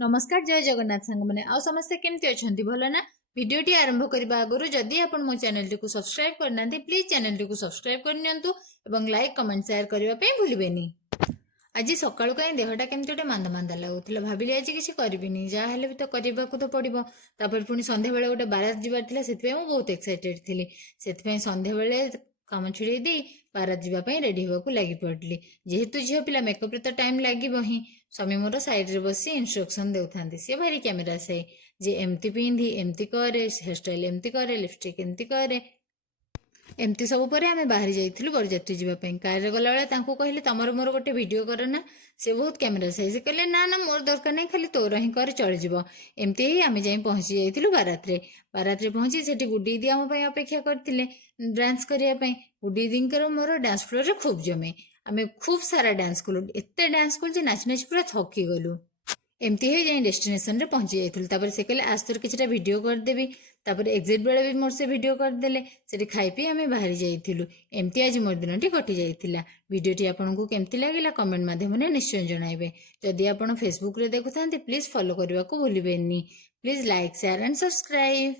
नमस्कार जय जगन्नाथ सांग मैंने आउ समस्ते केमती अच्छा भल ना भिडटी आरंभ करने आगु जदि आप मो चैनल टी सब्सक्राइब करना प्लीज चैनल टी सब्सक्राइब करनी लाइक कमेंट शेयर करने भूलें। आज सकाळु कहीं देहटा केमती गोटे मांदा मांदा लगुला भाविली आज किसी करी जहाँ भी तो करने तो पड़ो। तापर पुणी संध्या बेले गोटे बारात जीवार से बहुत एक्साइटेड थी से संध्या बेले काम छुड़े दे बारात जावाई रेडी होगा लगी पड़ी जेहेतु झील पिला मेकअप तो टाइम लगे ही स्वामी मोर साइड रे बसी इंस्ट्रक्शन देउथांती सी भारी कैमेरा से जे एमती पिंधि एमती करे हेयर स्टाइल एमती करे लिपस्टिक एमती करे एमती सब पर आम बाहरी जाइलु बरजात्री जावाई कार गला बेले कहले तमर मोर गोटे वीडियो कर ना से बहुत कैमेरा से कहले ना ना मोर दरकार नहीं खाली तोर ही कर चल एमती ही आम जा पहुंची जाइलु बारात रे पहुंची से गुड्डी दी आम अपेक्षा करते डांस करने गुड्डी दी मोर डांस फ्लोर रे खूब जमे आम खूब सारा डांस कलु एत डांस कलु नाच नाच पूरा थकी गलु एमती ही जाए डेस्टिनेशन रे पहुंची जाइलु से कहले आज तोर किछटा वीडियो करदेवी एग्जिट बेले भी मोर से वीडियो करदेले से खाई पी आम बाहरी जाइलु एमती आज मोर दिन कटि जाइतिला। वीडियोटी आपको केमती लगिला कमेंट माध्यम निश्चय जणाइबे। जदि आपण फेसबुक रे देखुथांते प्लीज फॉलो करने को भूलिबेनी। Please like share and subscribe.